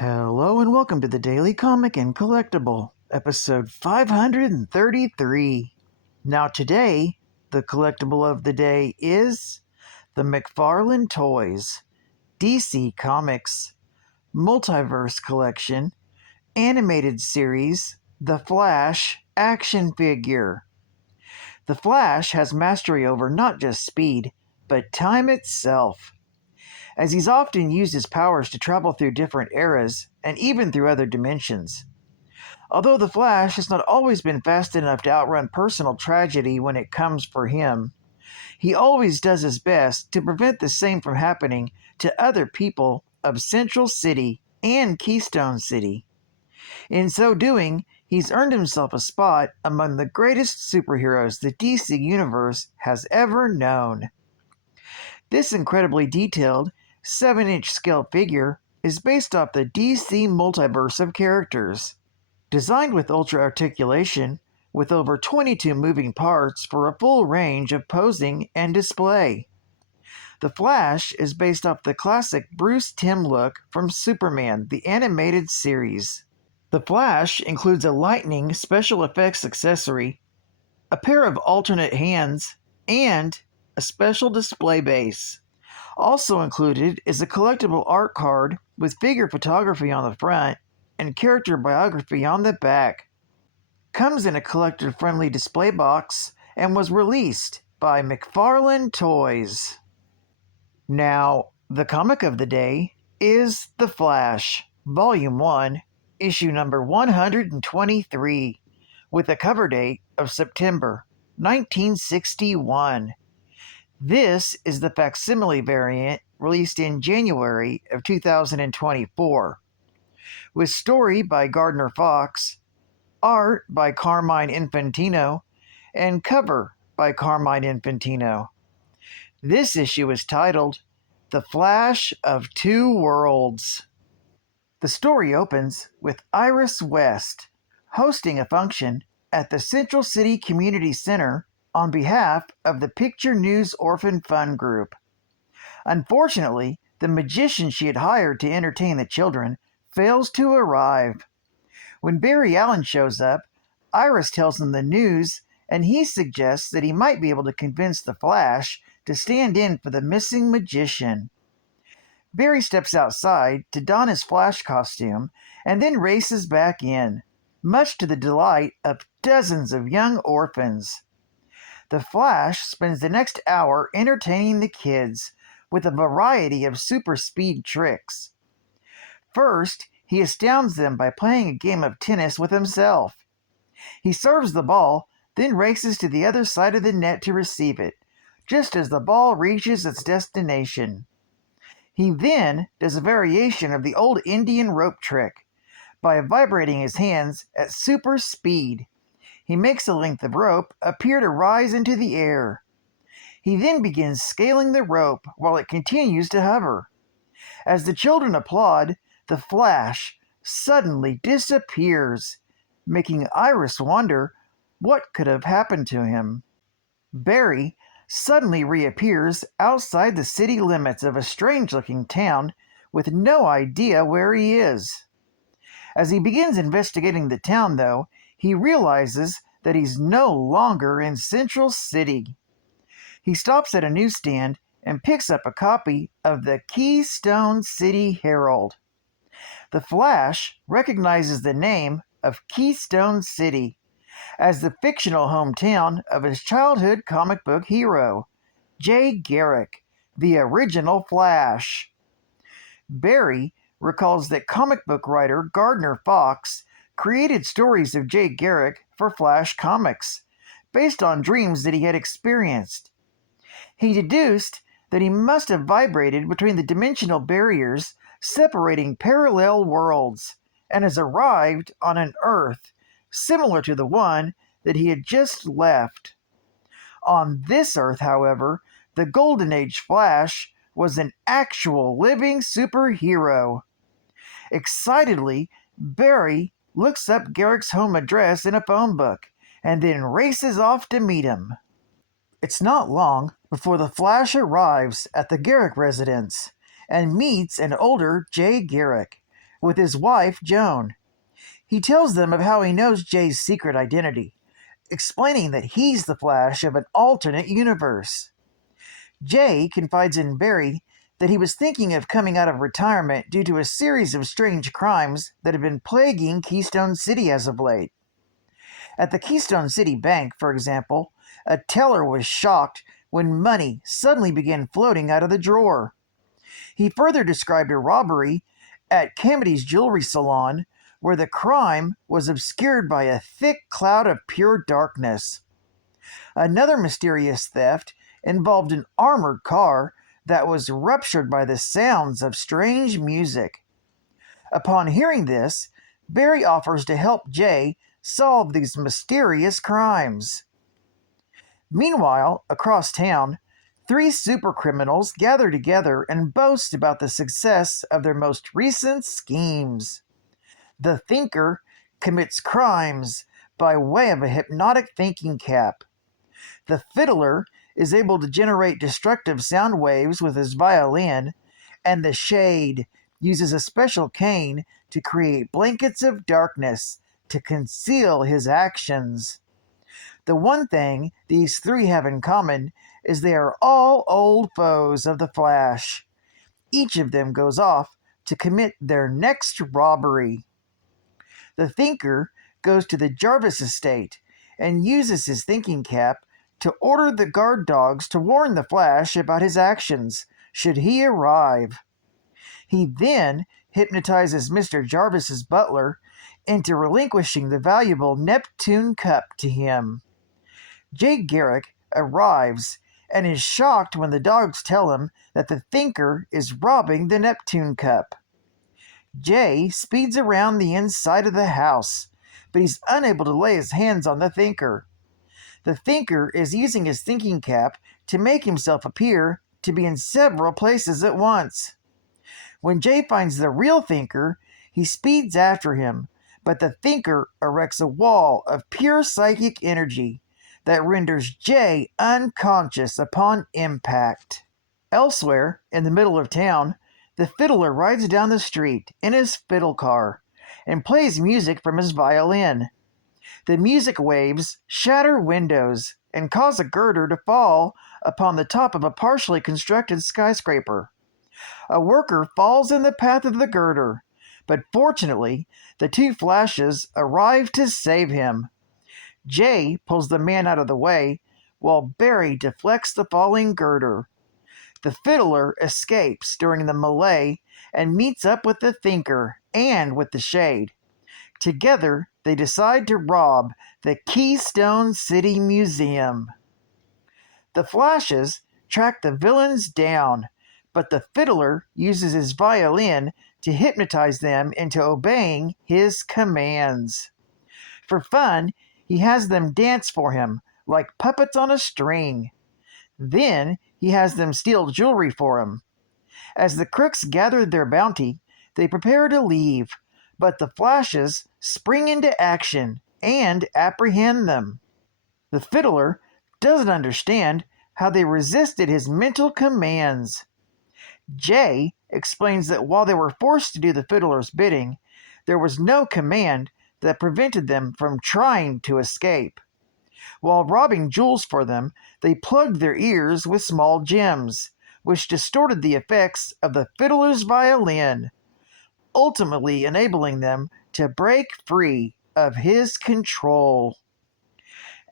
Hello and welcome to the Daily Comic and Collectible, episode 533. Now today, the collectible of the day is the McFarlane Toys DC Comics Multiverse Collection Animated Series The Flash Action Figure. The Flash has mastery over not just speed, but time itself, as he's often used his powers to travel through different eras and even through other dimensions. Although the Flash has not always been fast enough to outrun personal tragedy when it comes for him, he always does his best to prevent the same from happening to other people of Central City and Keystone City. In so doing, he's earned himself a spot among the greatest superheroes the DC Universe has ever known. This incredibly detailed 7-inch scale figure is based off the DC multiverse of characters. Designed with ultra articulation, with over 22 moving parts for a full range of posing and display. The Flash is based off the classic Bruce Timm look from Superman, the animated series. The Flash includes a lightning special effects accessory, a pair of alternate hands, and a special display base. Also included is a collectible art card with figure photography on the front and character biography on the back. Comes in a collector-friendly display box and was released by McFarlane Toys. Now, the comic of the day is The Flash, Volume 1, Issue number 123, with a cover date of September 1961. This is the facsimile variant released in January of 2024, with story by Gardner Fox, art by Carmine Infantino, and cover by Carmine Infantino. This issue is titled The Flash of Two Worlds. The story opens with Iris West hosting a function at the Central City Community Center on behalf of the Picture News Orphan Fund Group. Unfortunately, the magician she had hired to entertain the children fails to arrive. When Barry Allen shows up, Iris tells him the news, and he suggests that he might be able to convince the Flash to stand in for the missing magician. Barry steps outside to don his Flash costume and then races back in, much to the delight of dozens of young orphans. The Flash spends the next hour entertaining the kids with a variety of super speed tricks. First, he astounds them by playing a game of tennis with himself. He serves the ball, then races to the other side of the net to receive it, just as the ball reaches its destination. He then does a variation of the old Indian rope trick by vibrating his hands at super speed. He makes a length of rope appear to rise into the air. He then begins scaling the rope while it continues to hover. As the children applaud, the Flash suddenly disappears, making Iris wonder what could have happened to him. Barry suddenly reappears outside the city limits of a strange-looking town with no idea where he is. As he begins investigating the town, though, he realizes that he's no longer in Central City. He stops at a newsstand and picks up a copy of the Keystone City Herald. The Flash recognizes the name of Keystone City as the fictional hometown of his childhood comic book hero, Jay Garrick, the original Flash. Barry recalls that comic book writer Gardner Fox created stories of Jay Garrick for Flash Comics, based on dreams that he had experienced. He deduced that he must have vibrated between the dimensional barriers separating parallel worlds, and has arrived on an Earth similar to the one that he had just left. On this Earth, however, the Golden Age Flash was an actual living superhero. Excitedly, Barry looks up Garrick's home address in a phone book, and then races off to meet him. It's not long before the Flash arrives at the Garrick residence and meets an older Jay Garrick, with his wife, Joan. He tells them of how he knows Jay's secret identity, explaining that he's the Flash of an alternate universe. Jay confides in Barry that he was thinking of coming out of retirement due to a series of strange crimes that have been plaguing Keystone City as of late. At the Keystone City Bank, for example, a teller was shocked when money suddenly began floating out of the drawer. He further described a robbery at Camity's jewelry salon where the crime was obscured by a thick cloud of pure darkness. Another mysterious theft involved an armored car that was ruptured by the sounds of strange music. Upon hearing this, Barry offers to help Jay solve these mysterious crimes. Meanwhile, across town, three supercriminals gather together and boast about the success of their most recent schemes. The Thinker commits crimes by way of a hypnotic thinking cap. The Fiddler is able to generate destructive sound waves with his violin, and the Shade uses a special cane to create blankets of darkness to conceal his actions. The one thing these three have in common is they are all old foes of the Flash. Each of them goes off to commit their next robbery. The Thinker goes to the Jarvis estate and uses his thinking cap to order the guard dogs to warn the Flash about his actions should he arrive. He then hypnotizes Mr. Jarvis's butler into relinquishing the valuable Neptune cup to him. Jay Garrick arrives and is shocked when the dogs tell him that the Thinker is robbing the Neptune cup. Jay speeds around the inside of the house, but he's unable to lay his hands on the Thinker. The Thinker is using his thinking cap to make himself appear to be in several places at once. When Jay finds the real Thinker, he speeds after him, but the Thinker erects a wall of pure psychic energy that renders Jay unconscious upon impact. Elsewhere, in the middle of town, the Fiddler rides down the street in his fiddle car and plays music from his violin. The music waves shatter windows and cause a girder to fall upon the top of a partially constructed skyscraper. A worker falls in the path of the girder, but fortunately, the two Flashes arrive to save him. Jay pulls the man out of the way, while Barry deflects the falling girder. The Fiddler escapes during the melee and meets up with the Thinker and with the Shade. Together, they decide to rob the Keystone City Museum. The Flashes track the villains down, but the Fiddler uses his violin to hypnotize them into obeying his commands. For fun, he has them dance for him like puppets on a string. Then he has them steal jewelry for him. As the crooks gather their bounty, they prepare to leave, but the Flashes spring into action and apprehend them. The Fiddler doesn't understand how they resisted his mental commands. Jay explains that while they were forced to do the Fiddler's bidding, there was no command that prevented them from trying to escape. While robbing jewels for them, they plugged their ears with small gems, which distorted the effects of the Fiddler's violin, ultimately enabling them to break free of his control.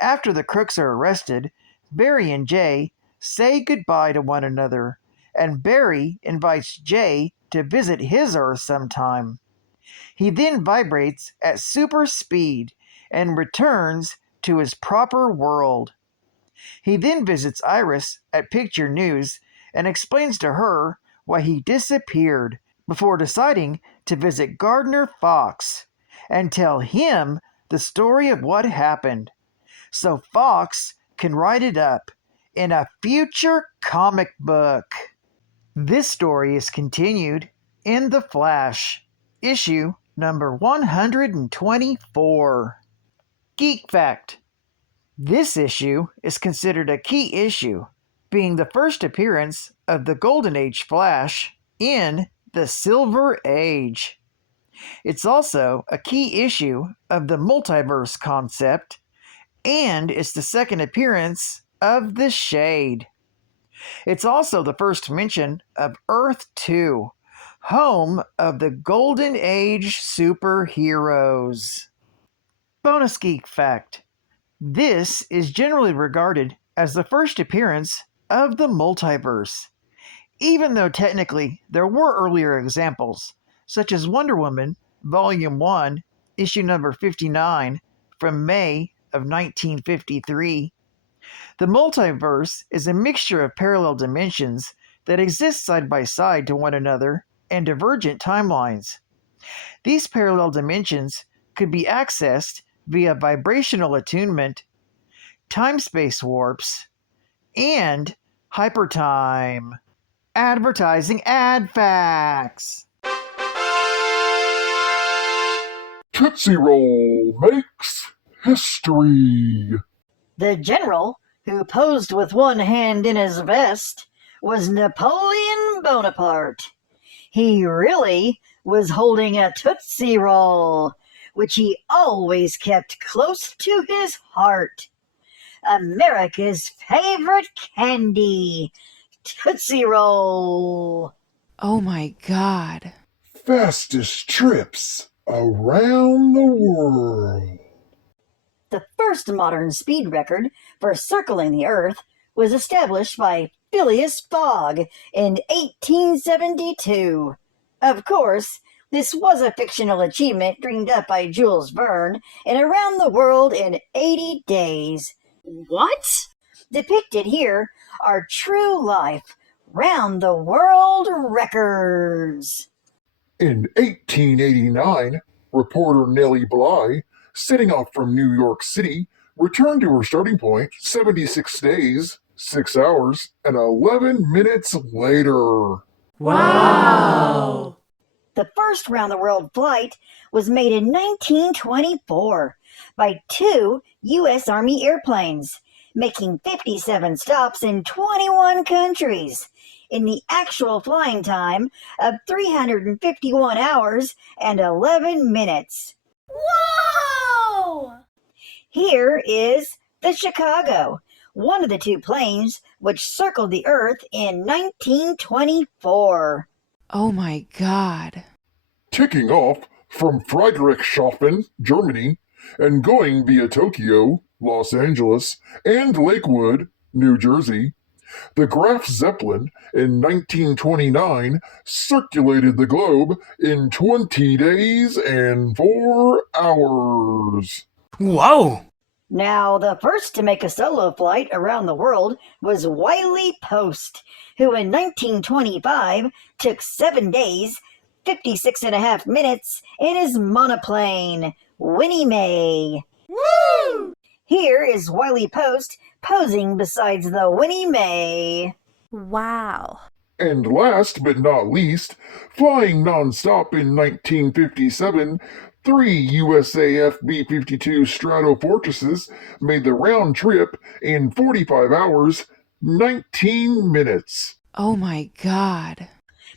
After the crooks are arrested, Barry and Jay say goodbye to one another, and Barry invites Jay to visit his Earth sometime. He then vibrates at super speed and returns to his proper world. He then visits Iris at Picture News and explains to her why he disappeared before deciding to visit Gardner Fox and tell him the story of what happened, so Fox can write it up in a future comic book. This story is continued in The Flash, issue number 124. Geek Fact: this issue is considered a key issue, being the first appearance of the Golden Age Flash in the Silver Age. It's also a key issue of the multiverse concept, and it's the second appearance of the Shade. It's also the first mention of Earth 2, home of the Golden Age superheroes. Bonus geek fact: this is generally regarded as the first appearance of the multiverse, even though technically there were earlier examples, such as Wonder Woman, Volume 1, issue number 59, from May of 1953. The multiverse is a mixture of parallel dimensions that exist side by side to one another and divergent timelines. These parallel dimensions could be accessed via vibrational attunement, time-space warps, and hypertime. Advertising ad facts. Tootsie Roll makes history. The general, who posed with one hand in his vest, was Napoleon Bonaparte. He really was holding a Tootsie Roll, which he always kept close to his heart. America's favorite candy, Tootsie Roll. Oh my God. Fastest trips around the world. The first modern speed record for circling the Earth was established by Phileas Fogg in 1872. Of course, this was a fictional achievement dreamed up by Jules Verne in Around the World in 80 Days. What? Depicted here are true life, round the world records. In 1889, reporter Nellie Bly, setting off from New York City, returned to her starting point 76 days, 6 hours, and 11 minutes later. Wow! The first round-the-world flight was made in 1924 by 2 U.S. Army airplanes, making 57 stops in 21 countries, in the actual flying time of 351 hours and 11 minutes. Whoa! Here is the Chicago, one of the 2 planes which circled the Earth in 1924. Oh my God. Taking off from Friedrichshafen, Germany, and going via Tokyo, Los Angeles, and Lakewood, New Jersey, the Graf Zeppelin in 1929 circulated the globe in 20 days and 4 hours. Whoa! Now, the first to make a solo flight around the world was Wiley Post, who in 1925 took 7 days, 56.5 minutes in his monoplane, Winnie Mae. Woo! Here is Wiley Post posing beside the Winnie Mae. Wow. And last but not least, flying non-stop in 1957, 3 USAF B-52 Stratofortresses made the round trip in 45 hours, 19 minutes. Oh my God.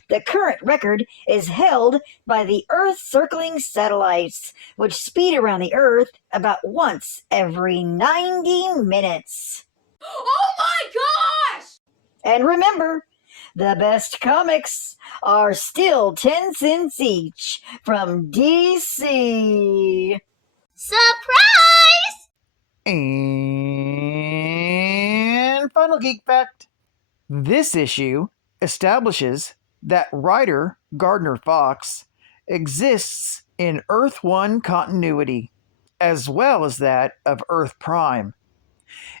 The current record is held by the Earth-circling satellites, which speed around the Earth about once every 90 minutes. Oh my gosh! And remember, the best comics are still 10 cents each from DC. Surprise! And final geek fact: this issue establishes that writer Gardner Fox exists in Earth 1 continuity, as well as that of Earth Prime.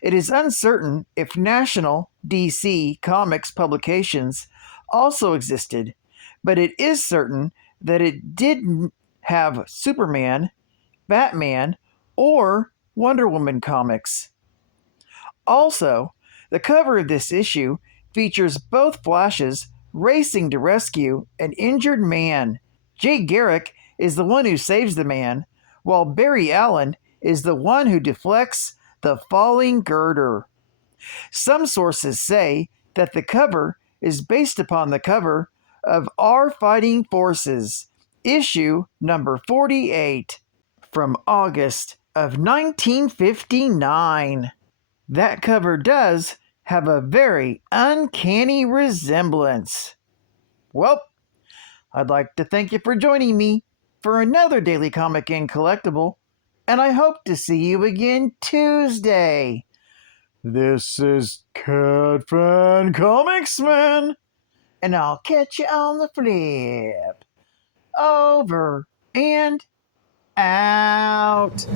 It is uncertain if National DC Comics publications also existed, but it is certain that it didn't have Superman, Batman, or Wonder Woman comics. Also, the cover of this issue features both Flashes racing to rescue an injured man. Jay Garrick is the one who saves the man, while Barry Allen is the one who deflects the falling girder. Some sources say that the cover is based upon the cover of Our Fighting Forces, issue number 48 from August of 1959. That cover does have a very uncanny resemblance. Well, I'd like to thank you for joining me for another Daily Comic and Collectible, and I hope to see you again Tuesday. This is Cat Fan Comics Man, and I'll catch you on the flip. Over and out.